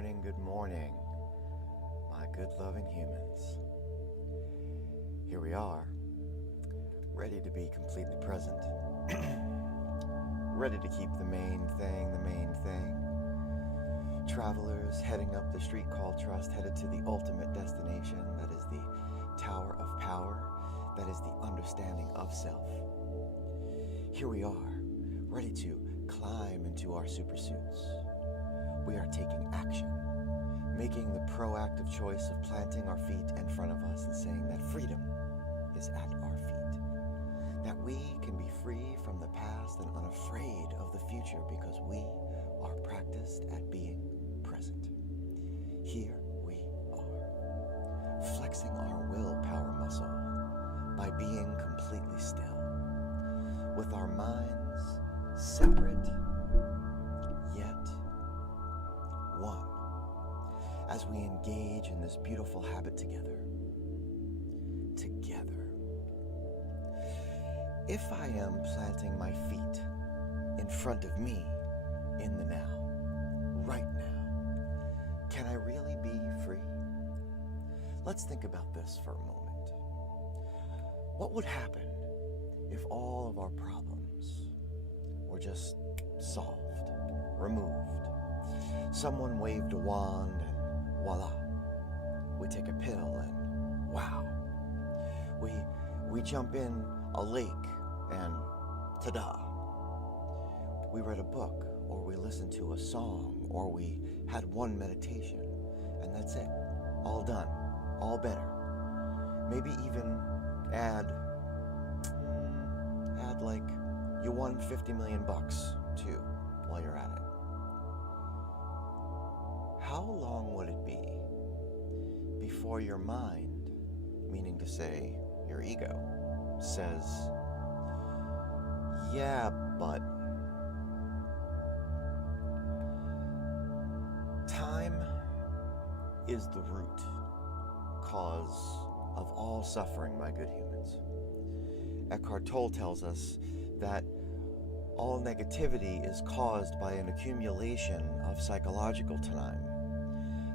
good morning, my good loving humans. Here we are, ready to be completely present, ready to keep the main thing. Travelers heading up the street called trust, headed to the ultimate destination, that is the Tower of Power, that is the understanding of self. Here we are, ready to climb into our supersuits. We are taking action, making the proactive choice of planting our feet in front of us and saying that freedom is at our feet, that we can be free from the past and unafraid of the future because we are practiced at being present. Here we are, flexing our willpower muscle by being completely still, with our minds separate yet one, as we engage in this beautiful habit together. If I am planting my feet in front of me in the now, right now, can I really be free? Let's think about this for a moment. What would happen if all of our problems were just solved, removed? Someone waved a wand and voila, we take a pill and wow, we jump in a lake and ta-da, we read a book or we listened to a song or we had one meditation and that's it, all done, all better. Maybe even add like you won $50 million too while you're at it. How long would it be before your mind, meaning to say your ego, says, yeah, but time is the root cause of all suffering, my good humans. Eckhart Tolle tells us that all negativity is caused by an accumulation of psychological time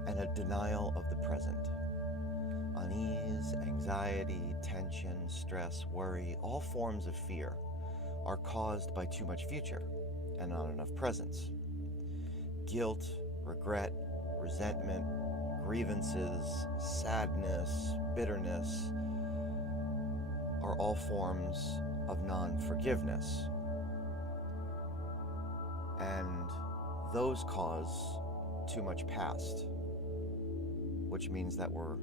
and a denial of the present. Unease, anxiety, tension, stress, worry, all forms of fear are caused by too much future and not enough presence. Guilt, regret, resentment, grievances, sadness, bitterness are all forms of non-forgiveness. And those cause too much past, which means that we're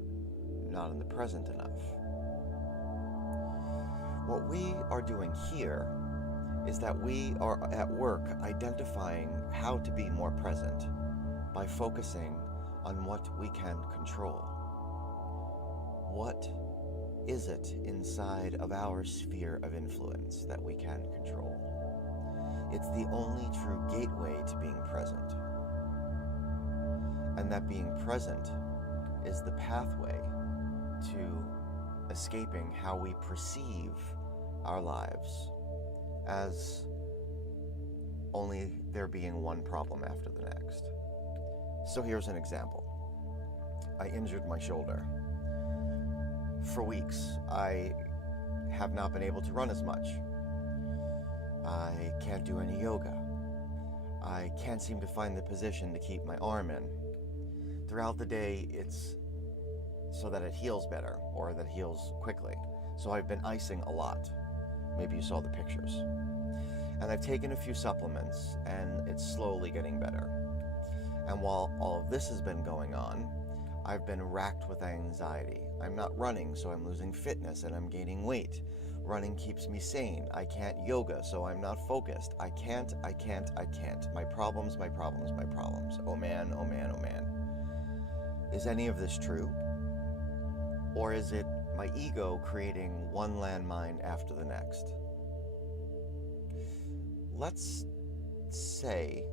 not in the present enough. What we are doing here is that we are at work identifying how to be more present by focusing on what we can control. What is it inside of our sphere of influence that we can control? It's the only true gateway to being present. And that being present is the pathway to escaping how we perceive our lives as only there being one problem after the next. So here's an example. I injured my shoulder. For weeks, I have not been able to run as much. I can't do any yoga. I can't seem to find the position to keep my arm in. Throughout the day, it's so that it heals better or that it heals quickly. So I've been icing a lot. Maybe you saw the pictures. And I've taken a few supplements and it's slowly getting better. And while all of this has been going on, I've been racked with anxiety. I'm not running, so I'm losing fitness and I'm gaining weight. Running keeps me sane. I can't yoga, so I'm not focused. I can't. My problems. Oh man. Is any of this true? Or is it my ego creating one landmine after the next? Let's say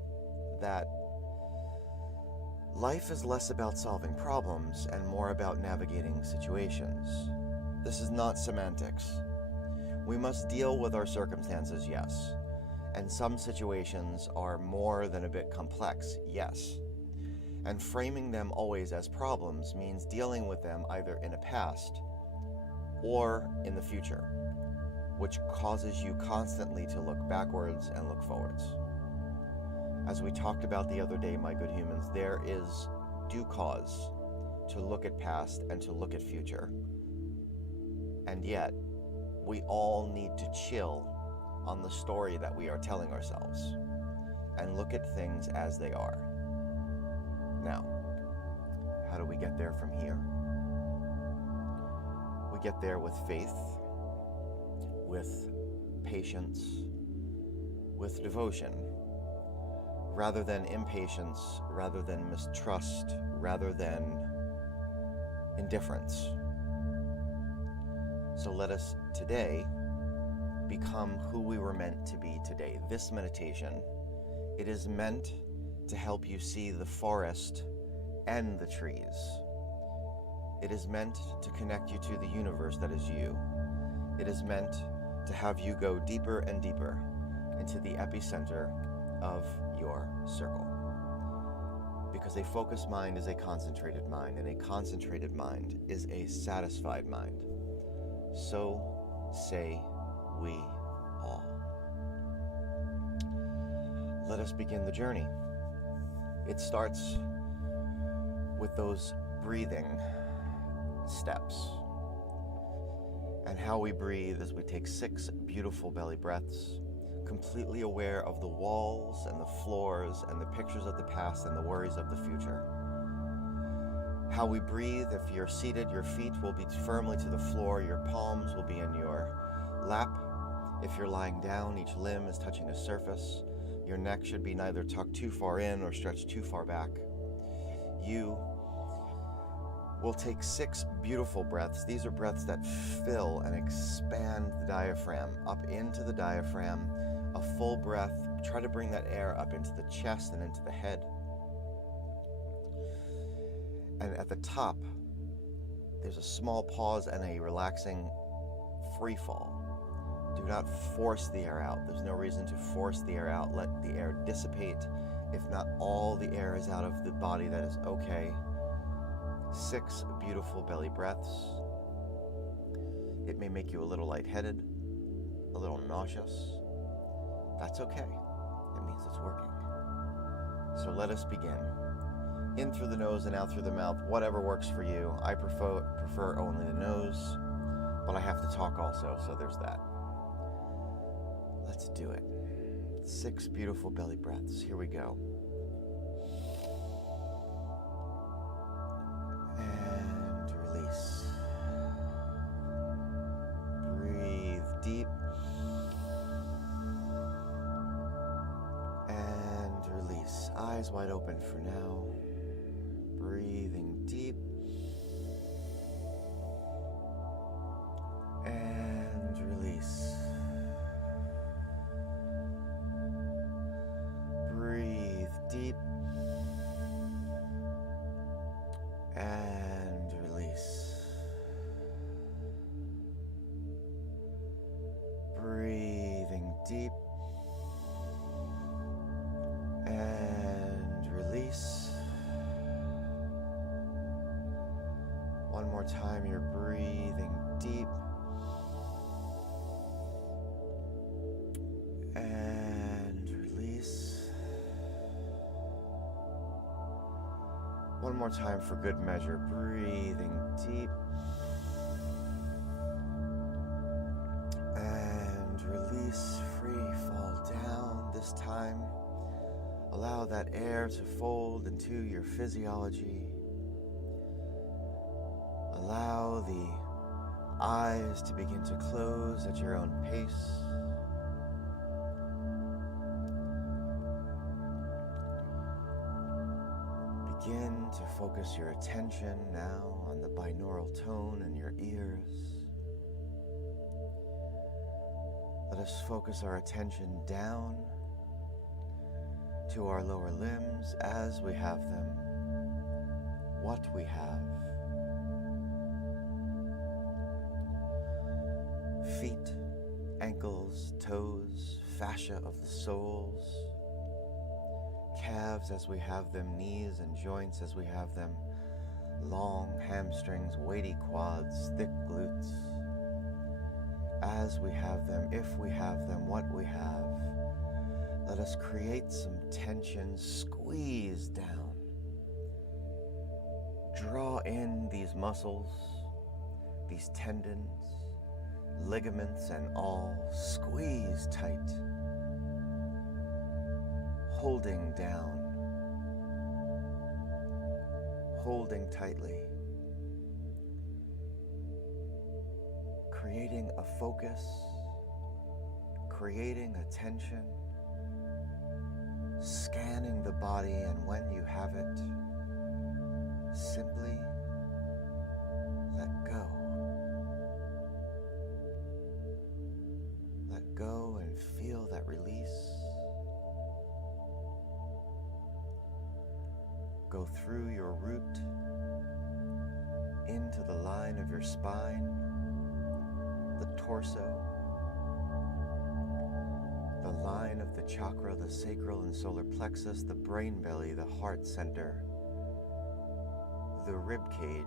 that life is less about solving problems and more about navigating situations. This is not semantics. We must deal with our circumstances, yes. And some situations are more than a bit complex, yes. And framing them always as problems means dealing with them either in a past or in the future, which causes you constantly to look backwards and look forwards. As we talked about the other day, my good humans, there is due cause to look at past and to look at future. And yet, we all need to chill on the story that we are telling ourselves and look at things as they are. Now, how do we get there from here? We get there with faith, with patience, with devotion, rather than impatience, rather than mistrust, rather than indifference. So let us today become who we were meant to be today. This meditation, it is meant to help you see the forest and the trees. It is meant to connect you to the universe that is you. It is meant to have you go deeper and deeper into the epicenter of your circle. Because a focused mind is a concentrated mind, and a concentrated mind is a satisfied mind. So say we all. Let us begin the journey. It starts with those breathing steps. And how we breathe is we take 6 beautiful belly breaths, completely aware of the walls and the floors and the pictures of the past and the worries of the future. How we breathe, if you're seated, your feet will be firmly to the floor, your palms will be in your lap. If you're lying down, each limb is touching the surface. Your neck should be neither tucked too far in or stretched too far back. You will take 6 beautiful breaths. These are breaths that fill and expand the diaphragm, up into the diaphragm. A full breath. Try to bring that air up into the chest and into the head. And at the top, there's a small pause and a relaxing free fall. Do not force the air out. There's no reason to force the air out. Let the air dissipate. If not all the air is out of the body, that is okay. 6 beautiful belly breaths. It may make you a little lightheaded, a little nauseous. That's okay. It means it's working. So let us begin. In through the nose and out through the mouth, whatever works for you. I prefer only the nose, but I have to talk also, so there's that. Let's do it. 6 beautiful belly breaths. Here we go. And release. Breathe deep. And release. Eyes wide open for now. Breathing deep. And release. Breathe deep. And release. Breathing deep. And release. One more time, you're breathing deep. And release. One more time for good measure, breathing deep. And release, free, fall down. This time, allow that air to fold into your physiology. Allow the eyes to begin to close at your own pace. Begin to focus your attention now on the binaural tone in your ears. Let us focus our attention down to our lower limbs as we have them, what we have. Feet, ankles, toes, fascia of the soles, calves as we have them, knees and joints as we have them, long hamstrings, weighty quads, thick glutes, as we have them, if we have them, what we have. Let us create some tension, squeeze down. Draw in these muscles, these tendons, ligaments and all, squeeze tight, holding down, holding tightly, creating a focus, creating a tension, scanning the body, and when you have it, simply let go. Let go and feel that release. Go through your root into the line of your spine, the torso, the line of the chakra, the sacral and solar plexus, the brain belly, the heart center, the rib cage.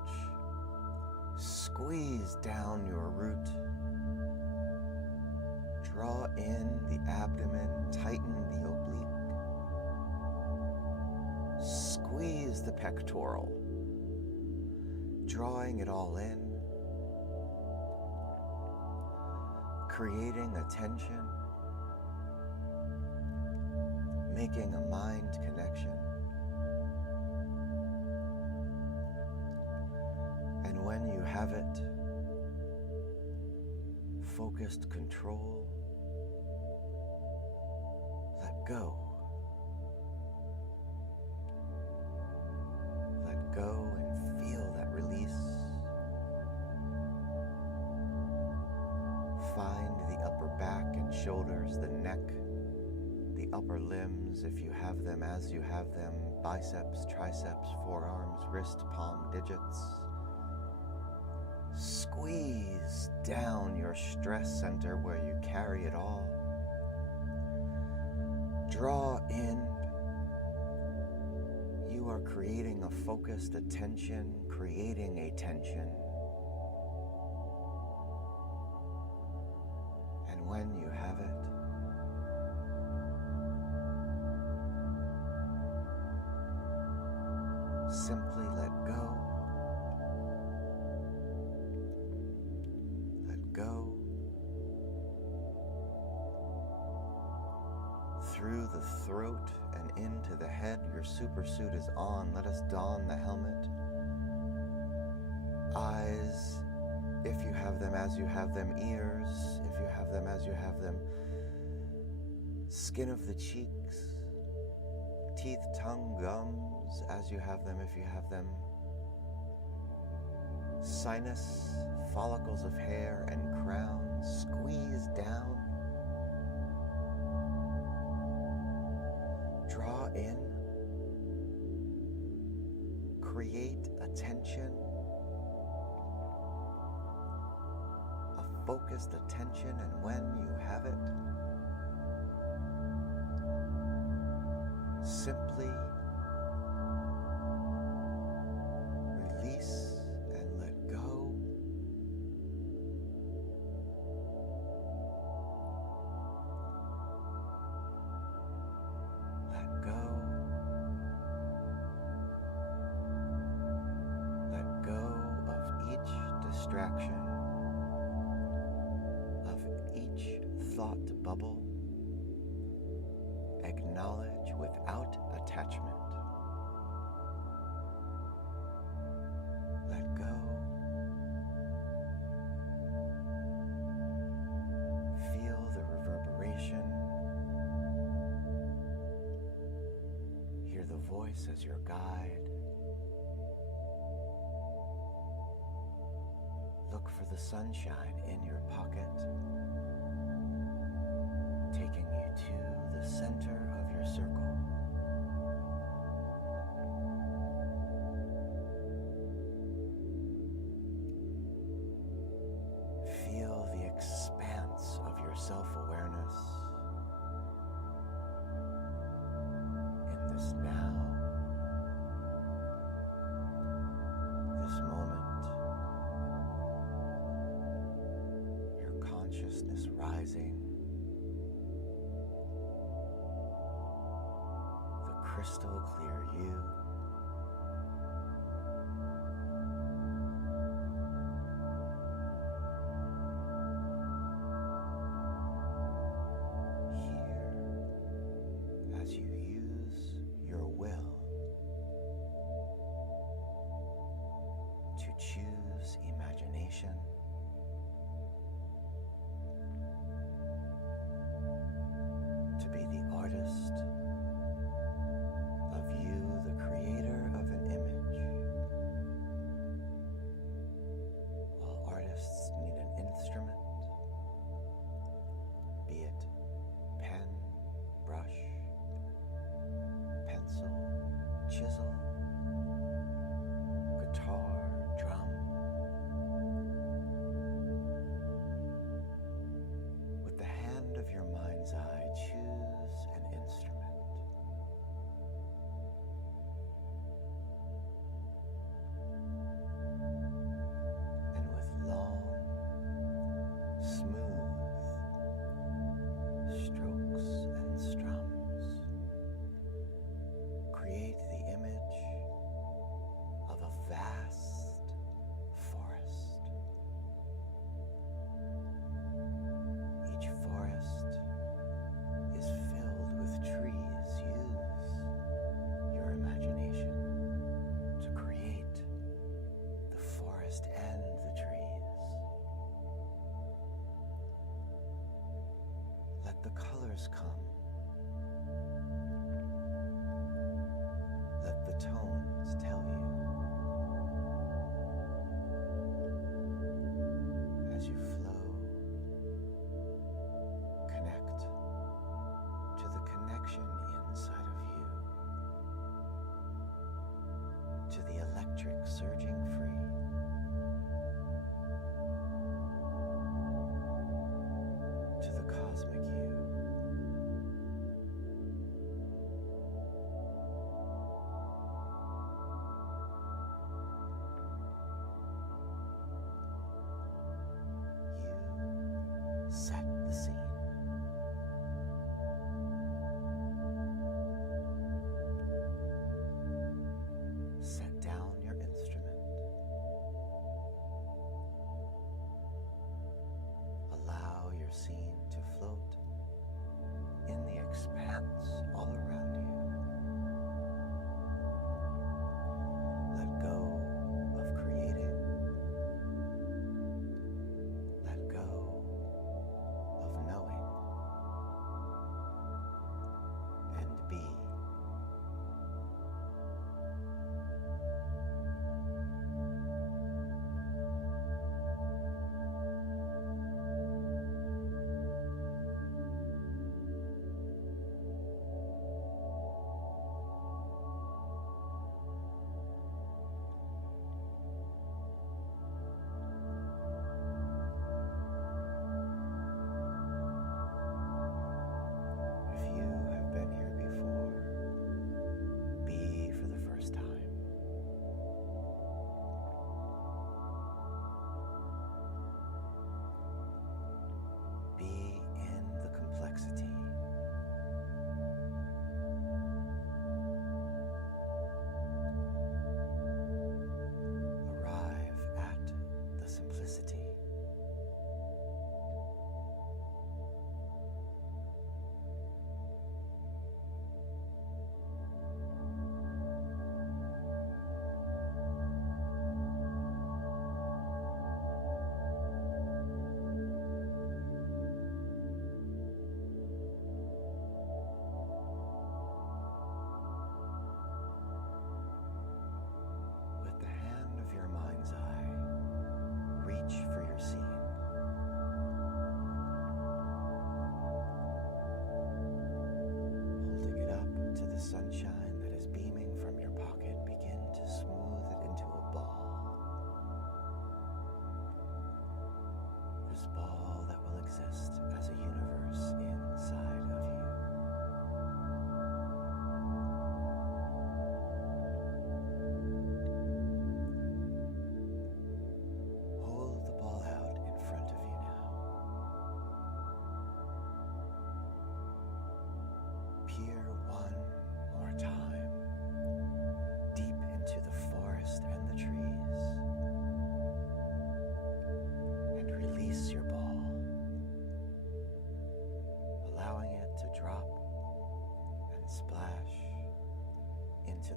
Squeeze down your root. Draw in the abdomen, tighten the oblique. Squeeze the pectoral, drawing it all in, creating a tension, making a mind connection. And when you have it, focused control, let go. Let go and feel that release. Find the upper back and shoulders, the neck, the upper limbs, if you have them as you have them, biceps, triceps, forearms, wrist, palm, digits. Squeeze down your stress center where you carry it all. Draw in. You are creating a focused attention, creating a tension. And when you have it, simply let go. Let go. Through the throat and into the head, your supersuit is on. Let us don the helmet. Eyes, if you have them as you have them. Ears, if you have them as you have them. Skin of the cheeks. Teeth, tongue, gums, as you have them, if you have them. Sinus, follicles of hair and crown. Squeeze down. Draw in. Create a tension. A focused attention, and when you have it, simply release and let go. Let go. Let go of each distraction, of each thought bubble. Acknowledge without attachment. Let go. Feel the reverberation. Hear the voice as your guide. Look for the sunshine in your pocket, taking you to the center of your circle. Feel the expanse of your self-awareness in this rising, the crystal clear you, here as you use your will to choose imagination, to be the artist of you, the creator of an image. All artists need an instrument, be it pen, brush, pencil, chisel, guitar, drum. With the hand of your mind's eye, choose an instrument. And with long, smooth strokes and strums, create the image of a vast forest. Each forest is filled with trees. Use your imagination to create the forest and the trees. Let the colors come. Let the tones tell you. As you flow, connect to the connection inside of you, to the electric surging free, to the cosmic you,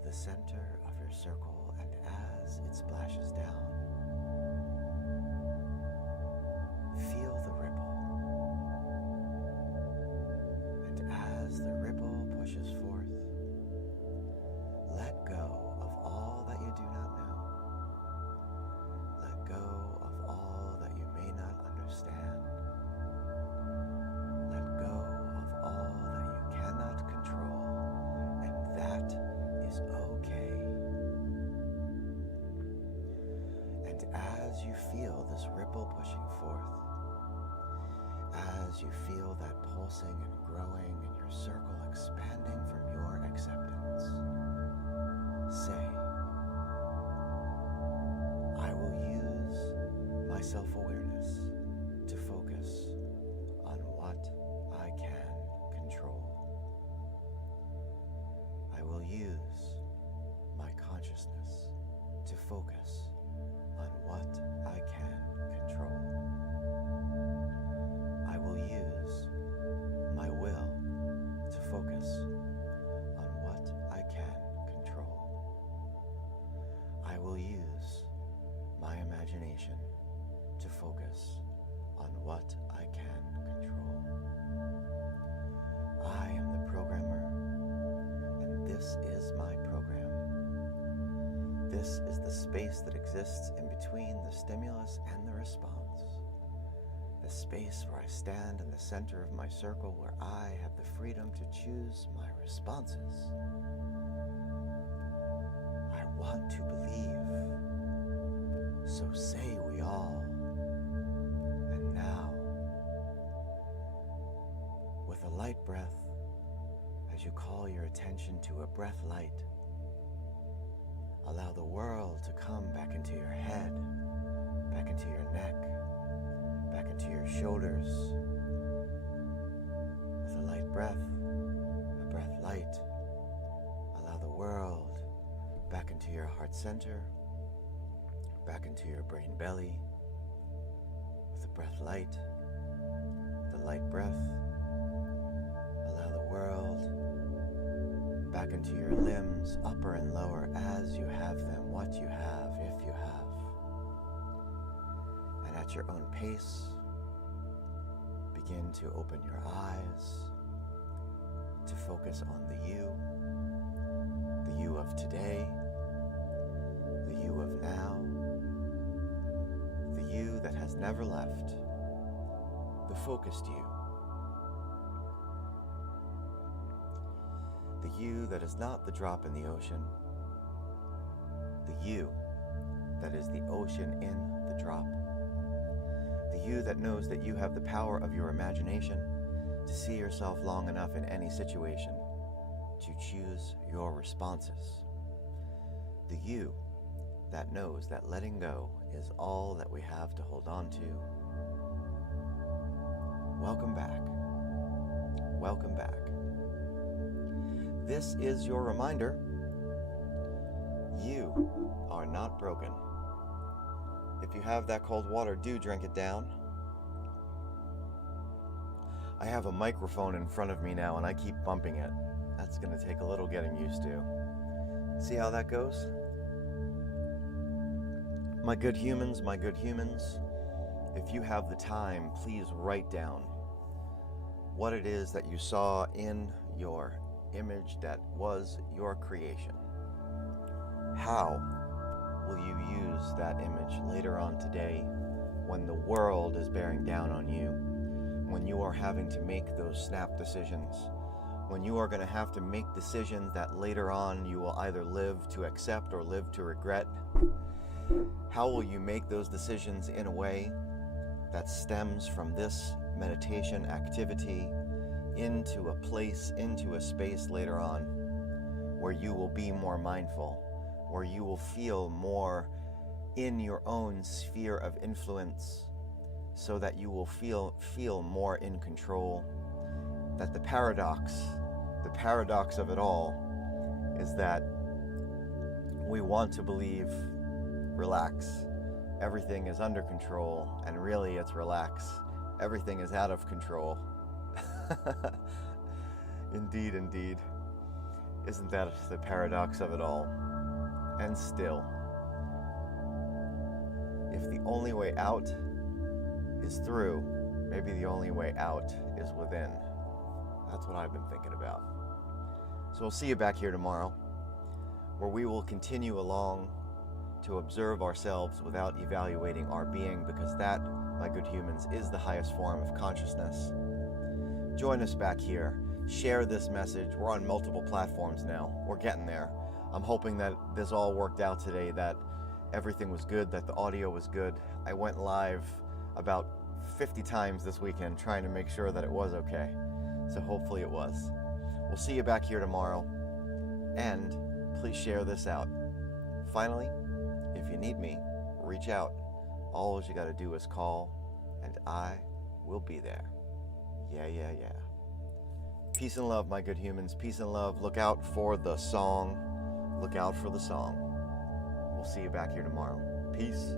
the center of your circle, and as it splashes down, feel the ripple. And as the ripple pushes forth, let go of all that you do not know. Let go of all that you may not understand. Let go of all that you cannot control, and that is okay. And as you feel this ripple pushing forth, as you feel that pulsing and growing and your circle expanding from your acceptance, say, I will use my self-awareness to focus on what I can control. I will use my consciousness to focus on what I can control. I will use my will to focus on what I can control. I will use my imagination to focus on what I can control. I am the programmer, and this is my program. This is the space that exists in between the stimulus and the response. The space where I stand in the center of my circle, where I have the freedom to choose my responses. I want to believe, so say we all. And now, with a light breath, as you call your attention to a breath light, allow the world to come back into your head, back into your neck, back into your shoulders. With a light breath, a breath light, allow the world back into your heart center, back into your brain belly. With a breath light, the light breath, allow the world back into your limbs, upper and lower, as you have them, what you have, if you have. And at your own pace, begin to open your eyes to focus on the you of today, the you of now, the you that has never left, the focused you. The you that is not the drop in the ocean, the you that is the ocean in the drop, the you that knows that you have the power of your imagination to see yourself long enough in any situation to choose your responses, the you that knows that letting go is all that we have to hold on to. Welcome back. Welcome back. This is your reminder. You are not broken. If you have that cold water, do drink it down. I have a microphone in front of me now and I keep bumping it. That's going to take a little getting used to. See how that goes? My good humans, if you have the time, please write down what it is that you saw in your image that was your creation. How will you use that image later on today when the world is bearing down on you, when you are having to make those snap decisions, when you are going to have to make decisions that later on you will either live to accept or live to regret? How will you make those decisions in a way that stems from this meditation activity into a place, into a space later on where you will be more mindful, where you will feel more in your own sphere of influence, so that you will feel more in control? That the paradox of it all is that we want to believe, relax, everything is under control, and really it's relax, everything is out of control. Indeed. Isn't that the paradox of it all? And still, if the only way out is through, maybe the only way out is within. That's what I've been thinking about. So we'll see you back here tomorrow, where we will continue along to observe ourselves without evaluating our being, because that, my good humans, is the highest form of consciousness. Join us back here. Share this message. We're on multiple platforms now. We're getting there. I'm hoping that this all worked out today, that everything was good, that the audio was good. I went live about 50 times this weekend trying to make sure that it was okay. So hopefully it was. We'll see you back here tomorrow. And please share this out. Finally, if you need me, reach out. All you gotta do is call, and I will be there. Yeah. Peace and love, my good humans. Peace and love. Look out for the song. Look out for the song. We'll see you back here tomorrow. Peace.